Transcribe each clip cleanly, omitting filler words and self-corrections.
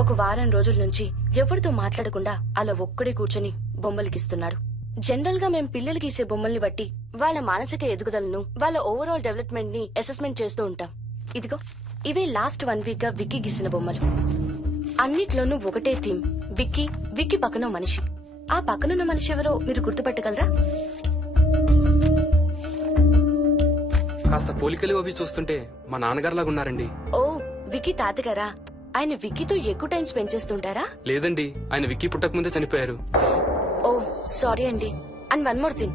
ఒక వారం రోజుల నుంచి ఎవరితో మాట్లాడకుండా అలా ఒక్కడే కూర్చొని బొమ్మలు గీస్తున్నాడు. జనరల్ గా మేం పిల్లలు గీసే బొమ్మల్ని బట్టి వాళ్ళ మానసిక ఎదుగుదలను, వాళ్ళ ఓవరాల్ డెవలప్మెంట్ ని అసెస్మెంట్ చేస్తూ ఉంటాం. ఇదిగో ఇవే లాస్ట్ 1 వీక్ గా విక్కీ గీసిన బొమ్మలు. అన్నిట్లోనూ ఒకటే థీమ్, విక్కీ, విక్కీ పక్కన మనిషి. ఆ పక్కనున్న మనిషి ఎవరో మీరు గుర్తుపట్టగలరా? కాస్త పోలికలు అవి చూస్తుంటే మా నాన్నగారులాగా ఉన్నారండి. ఓ, విక్కీ తాతగారా? ఆయన విక్కీతో ఎక్కువ టైం స్పెండ్ చేస్తుంటారా? లేదండి, ఆయన విక్కీ పుట్టక ముందే చనిపోయారు. ఓ సారీ అండి. అండ్ వన్ మోర్ థింగ్,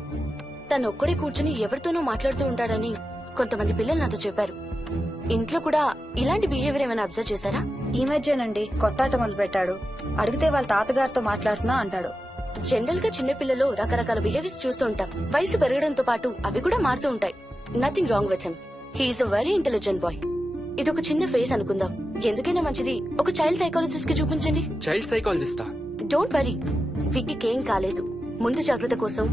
తను ఒక్కడే కూర్చుని ఎవరితోనూ మాట్లాడుతూ ఉంటాడని కొంతమంది పిల్లలు నాతో చెప్పారు. ఇంట్లో కూడా ఇలాంటి బిహేవియర్ ఏమైనా అబ్జర్వ్ చేశారా? ఈ మధ్యనండి కొత్త ఆట మొదలు పెట్టాడు. అడిగితే వాళ్ళ తాతగారితో మాట్లాడుతున్నా అంటాడు. జనరల్ గా చిన్న పిల్లలు రకరకాల బిహేవియర్స్ చూస్తూ ఉంటాం. వయసు పెరగడంతో పాటు అవి కూడా మారుతూ ఉంటాయి. Nothing wrong with him. He's a very intelligent boy. ఇది ఒక చిన్న ఫేస్ అనుకుందాం. ఎందుకైనా మంచిది ఒక చైల్డ్ సైకాలజిస్ట్ కి చూపించండి. చైల్డ్ సైకాలజిస్టా? డోంట్ వరీ, విక్కీకి ఏం కాలేదు. ముందు జాగ్రత్త కోసం,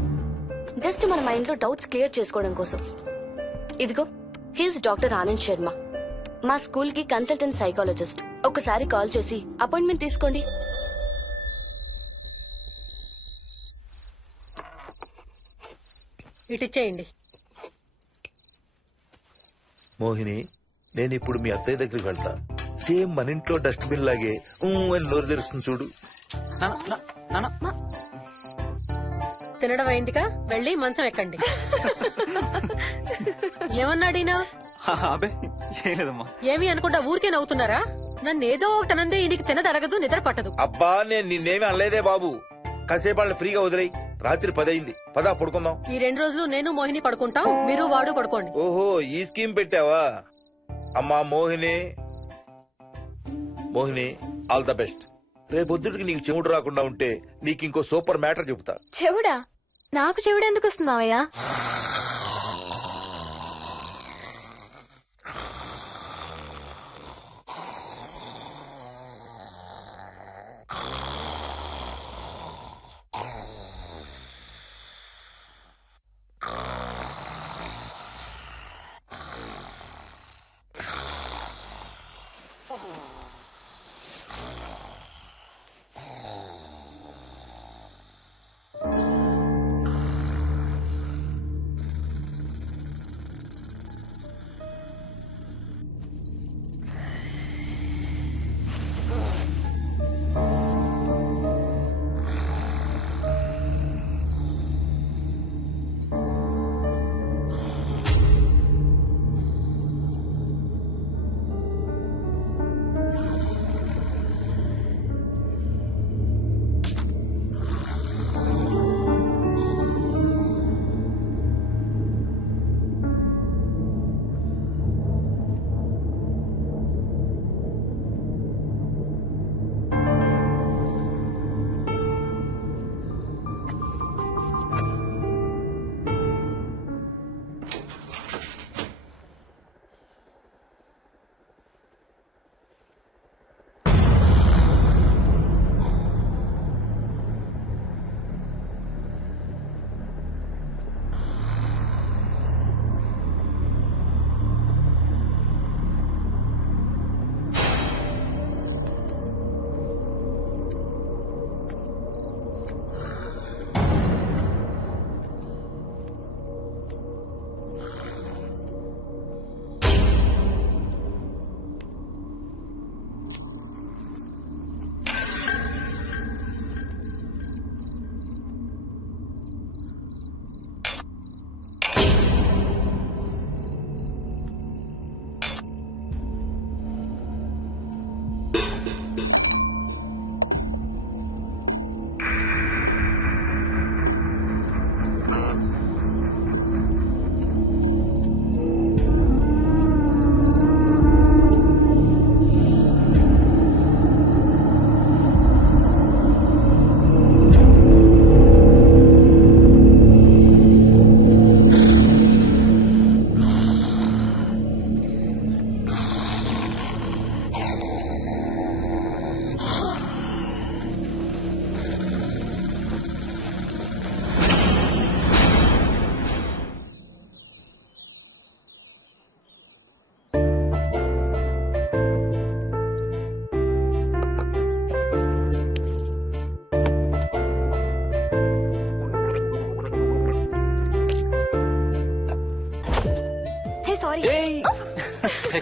జస్ట్ మన మైండ్ లో డౌట్స్ క్లియర్ చేసుకోవడం కోసం. ఇదిగో హీస్ డాక్టర్ ఆనంద్ శర్మ, మా స్కూల్ కి కన్సల్టెంట్ సైకాలజిస్ట్. ఒకసారి కాల్ చేసి అపాయింట్మెంట్ తీసుకోండి. ఇటిచ్చేయండి. మోహిని, నేను ఇప్పుడు మీ అత్తయ్య దగ్గరికి వెళ్తా. సేమ్ మన ఇంట్లో డస్ట్ బిన్ లాగే అని నోరు తెరుస్తుంది చూడు. తినడం అయిందిగా, వెళ్ళి మంచం ఎక్కండి. ఏమన్నాడినా? ఏమి అనుకుంటా ఊరికే నవ్వుతున్నారా? నన్నేదో ఒకటి అనందే ఈయనకి తినదరగదు, నిద్ర పట్టదు. అబ్బా, నేను నిన్నేమి అనలేదే బాబు. కాసేపు వాళ్ళని ఫ్రీగా వదిలేయి. రాత్రి 10 అయింది, పదా పడుకుందాం. ఈ 2 రోజులు నేను మోహిని పడుకుంటాం, మీరు వాడు పడుకోండి. ఓహో, ఈ స్కీమ్ పెట్టావా? అమ్మా Mohini, Mohini, all the best. రేపొద్దుటికి నీకు చెవుడు రాకుండా ఉంటే నీకు ఇంకో సూపర్ మ్యాటర్ చెబుతా. చెవుడా? నాకు చెవుడు ఎందుకు వస్తుంది మావయ్య?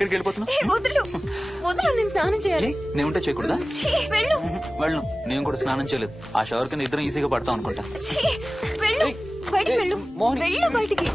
ఎక్కడికి వెళ్ళిపోతున్నావు? వదులు వదులు, నేను స్నానం చేయాలి. నేను ఉంటే చేయకూడదా? ఛీ, వెళ్ళు. వెళ్ళను, నేను కూడా స్నానం చేయలేదు. ఆ షవర్ కింద ఇద్దరం ఈజీగా పడతాం అనుకుంటా. ఛీ, వెళ్ళు. ఏయ్, బయటికి ఏయ్, వెళ్ళు. మోహిని, వెళ్ళు బయటికి.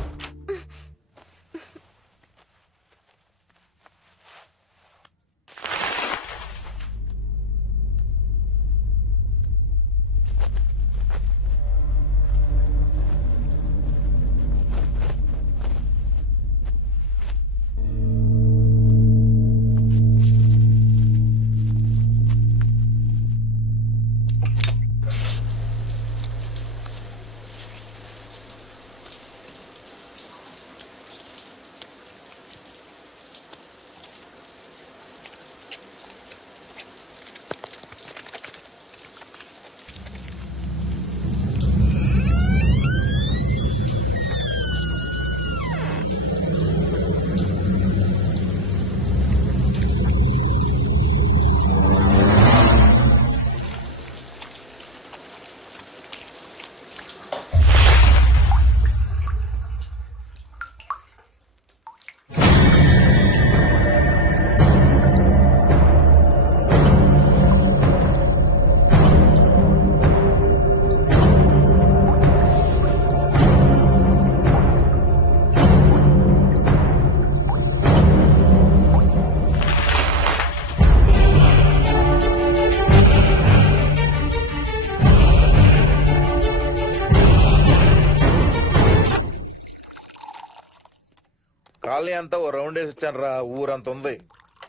కాలనీ అంతా ఓ రౌండ్ వేసి వచ్చాను రా. ఊరంత ఉంది.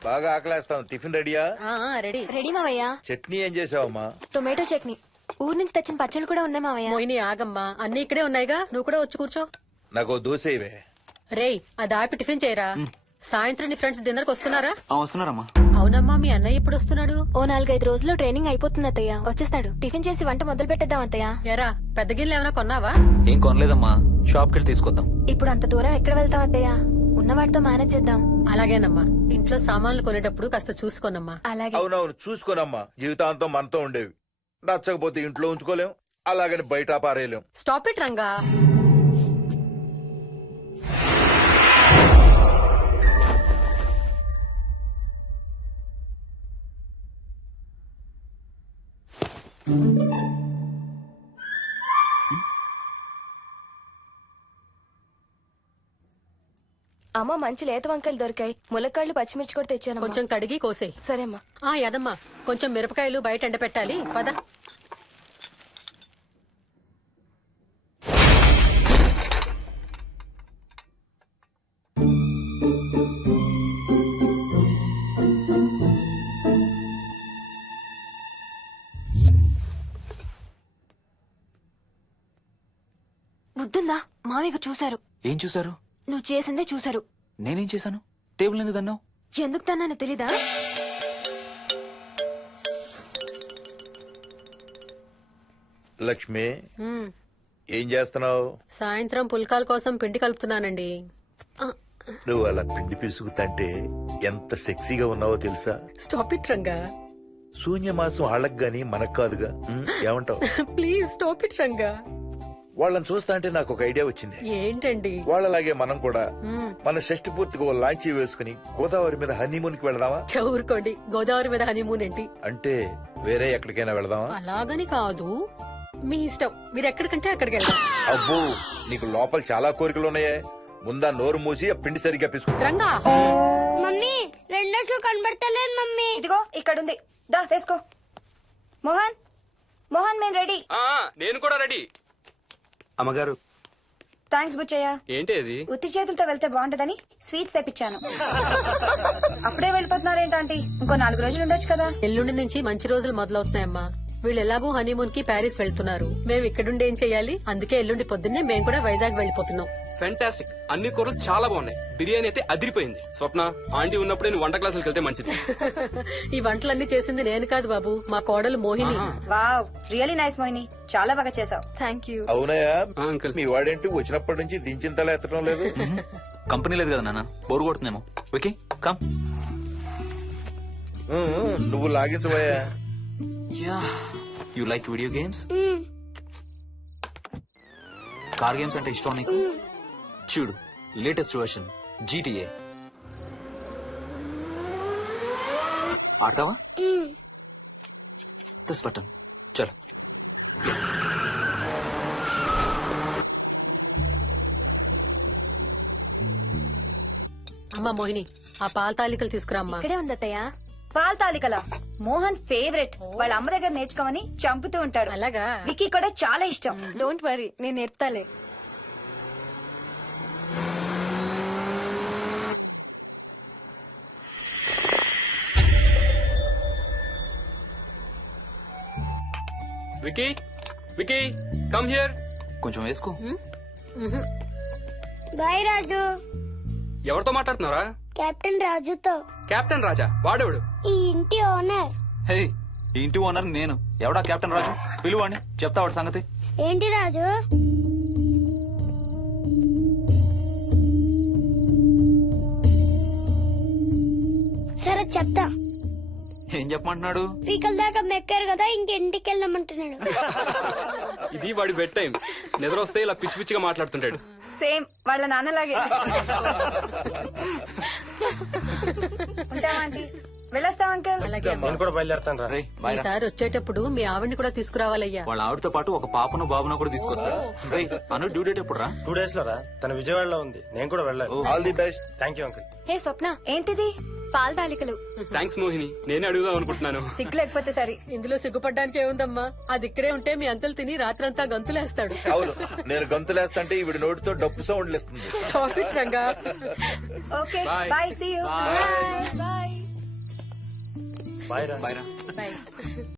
బాగా ఆకలేస్తాం. టిఫిన్ రెడీయా? రెడీ. రెడీ మావయ్య. చట్నీ ఏం చేసావమ్మా? టొమాటో చట్నీ. ఊరు నుంచి తెచ్చిన పచ్చళ్ళు కూడా ఉన్నాయి మావయ్య. మోహిని ఆగమ్మా, అన్ని ఇక్కడే ఉన్నాయిగా, నువ్వు కూడా వచ్చి కూర్చో. నాకు ఓ దోశ ఇవే. రేయ్, అది ఆపి టిఫిన్ చేయరా. సాయంత్రం నీ ఫ్రెండ్స్ డిన్నర్ కి వస్తున్నారా? వస్తున్నారమ్మా. అవునమ్మా, మీ అన్నయ్య ఎప్పుడు వస్తున్నాడు? ఓ 4-5 రోజుల్లో ట్రైనింగ్ అయిపోతుంది అత్తయ్య. వచ్చేస్తాడు. టిఫిన్ చేసి వంట మొదలు పెట్టేద్దాం అత్తయ్య. ఎరా, పెద్ద గిన్నెలు ఏమైనా కొన్నావా? ఏం కొనలేదమ్మా, షాప్ కెళ్ళి తీసుకొద్దాం. ఇప్పుడు అంత దూరం ఎక్కడ వెళ్తాం అత్తయ్య? ఉన్న వాటితో మేనేజ్ చేద్దాం. అలాగేనమ్మా, ఇంట్లో సామాన్లు కొనేటప్పుడు కాస్త చూసుకోనమ్మా. అలాగే. అవునవును, చూసుకోనమ్మా. జీవితాంతం మనతో ఉండేవి. నచ్చకపోతే ఇంట్లో ఉంచుకోలేం, అలాగని బయట పారేయలేం. Stop it Ranga. అమ్మ, మంచి లేత వంకాయలు దొరికాయి. ములక్కాళ్ళు, పచ్చిమిర్చి కూడా తెచ్చాను. కొంచెం కడిగి కోసేయ్. సరేమ్మా. యదమ్మా, కొంచెం మిరపకాయలు బయట ఎండపెట్టాలి. పద. బుద్ధుందా? మామయ్య చూశారు. ఏం చూసారు? నువ్వు చేసిందే చూశారు. నేనేం చేశాను? టేబుల్ ఎందుకు అన్నావు? ఎందుకు తన్నాను తెలీదా? లక్ష్మి, ఏం చేస్తున్నావు? సాయంత్రం పుల్కాల కోసం పిండి కలుపుతున్నానండి. నువ్వు అలా పిండి పిసుకుతంటే ఎంత సెక్సీగా ఉన్నావో తెలుసా? Stop it Ranga. శూన్యమాసం వాళ్ళకి గాని మనకు కాదుగా. ఏమంటావు? Please stop it Ranga. వాళ్ళని చూస్తా అంటే నాకు ఒక ఐడియా వచ్చింది. ఏంటండి? వాళ్ళలాగే మనం కూడా మన షష్టి పూర్తిగా ఓ లాంచీ వేసుకుని గోదావరి మీద హనీమూన్ కి వెళదామా? ఊరుకోండి, గోదావరి మీద హనీమూన్ ఏంటి? అంటే వేరే ఎక్కడికైనా వెళదామా? అలాగని కాదు, మీ ఇష్టం. మీరు ఎక్కడికంటే అక్కడికి వెళ్దాం. అబ్బో, నీకు లోపల చాలా కోరికలు ఉన్నాయే. ముందా నోరు మూసి ఆ పిండి సరిగ్గా పిసుకు. రంగా. మమ్మీ, రెండో షూ కనబడతలేదు మమ్మీ. ఇదిగో ఇక్కడుంది, దా వేసుకో. మోహన్, మోహన్, మేము రెడీ. నేను కూడా రెడీ. అమ్మగారు, థ్యాంక్స్ బుచ్చయ్య. ఏంటి అది? ఉత్తి చేతులతో వెళ్తే బాగుంటదని స్వీట్స్ తెప్పించాను. అప్పుడే వెళ్ళిపోతున్నారేంటంటే ఇంకో 4 రోజులు ఉండొచ్చు కదా. ఎల్లుండి నుంచి మంచి రోజులు మొదలవుతున్నాయమ్మా. వీళ్ళు ఎలాగూ హనీమూన్ కి ప్యారిస్ వెళ్తున్నారు. మేము ఇక్కడుండి ఏం చెయ్యాలి? అందుకే ఎల్లుండి పొద్దున్నే మేము కూడా వైజాగ్ వెళ్ళిపోతున్నాం. ఫెంటాస్టిక్. అన్ని కూరలు చాలా బాగున్నాయి. బిర్యానీ అయితే అదిరిపోయింది. స్వప్న, ఆంటీ ఉన్నప్పుడే నువ్వు వంట క్లాసులకు వెళ్తే మంచిది. ఈ వంటలన్నీ చేసింది నేను కాదు బాబు, మా కోడలు Mohini. Wow, really nice Mohini, చాలా బాగా చేసావు. Thank you. అవునయ్యా, అంకుల్. మీ వాడేంటి వచ్చినప్పటి నుంచి దించింతలా ఎత్తడం లేదు? కంపెనీ లేదు కదా నాన్న, బోరు కొడుతుందేమో. Okay, come. నువ్వు లాగించబోయా? You like video games? Car games అంటే ఇష్టం నీకు? చూడు, లేటెస్ట్ వర్షన్ GTA. ఆడతావా మ్మ్. దస్ బటన్ చలో. అమ్మా మోహిని ఆ పాల తాలికలు తీసుకురామ్మా. ఇక్కడే ఉంది అత్తయ్య. పాల తాలికల మోహన్ ఫేవరెట్. వాళ్ళ అమ్మ దగ్గర నేర్చుకోమని చంపుతూ ఉంటాడు. అలాగా వికీ కూడా చాలా ఇష్టం. డోంట్ వరీ, నేను నేర్పుతాలే. Vicky Vicky come here. కొంచెం వేసుకో. బాయ్ రాజు. ఎవరితో మాట్లాడుతున్నారా? కెప్టెన్ రాజుతో. కెప్టెన్ రాజా వాడేవాడు. ఈ ఇంటి ఓనర్. హే, ఈ ఇంటి ఓనర్ నేను. ఎవడా కెప్టెన్ రాజు? పిలువాడిని, చెప్తా వాడి సంగతి. ఏంటి రాజు? సరే చెప్తా. ఏం చెప్పమంటున్నాడు? పీకల దాకా మెక్కారు కదా, ఇంటికి వెళ్ళమంటున్నాడు. ఇది వాడి బెడ్ టైం. నిద్ర వస్తే ఇలా పిచ్చి పిచ్చిగా మాట్లాడుతుంటాడు. సేమ్ వాళ్ళ నాన్నలాగే. ఉంటావా ఆంటీ? వెళ్ళొస్తాం అంకల్. అలాగే అమ్మా. నేను కూడా బయలుదేరుతాను రా. రే బాయ్ రా. ఈసారి వచ్చేటప్పుడు మీ ఆవిడ్ని కూడా తీసుకురావాలయ్యా. వాళ్ళ ఆవిడతో పాటు ఒక పాపను బాబును కూడా తీసుకొస్తాడు. రేయ్, అను డ్యూ డేట్ ఎప్పుడు రా? 2 days లో రా. తన విజయవాడలో ఉంది, నేను కూడా వెళ్ళాలి. All the best. Thank you uncle. Hey Swapna, ఏంటిది? పాల తాలికలు. థ్యాంక్స్ మోహిని, నేనే అడుగుదాం అనుకుంటున్నాను. సిగ్గు లేకపోతే సరే. ఇందులో సిగ్గుపడ్డానికి ఏముందంమ్మా, అది ఇక్కడే ఉంటే మీ అంకుల్ తిని రాత్రంతా గంతులేస్తాడు. అవును, నేను గంతులేస్తంటే ఈవిడ నోటితో డప్పు సౌండ్లు ఇస్తుంది. Stop it, Ranga. Okay Bye. Bye, see you. Bye. Bye రా. బాయ్ రా. Bye.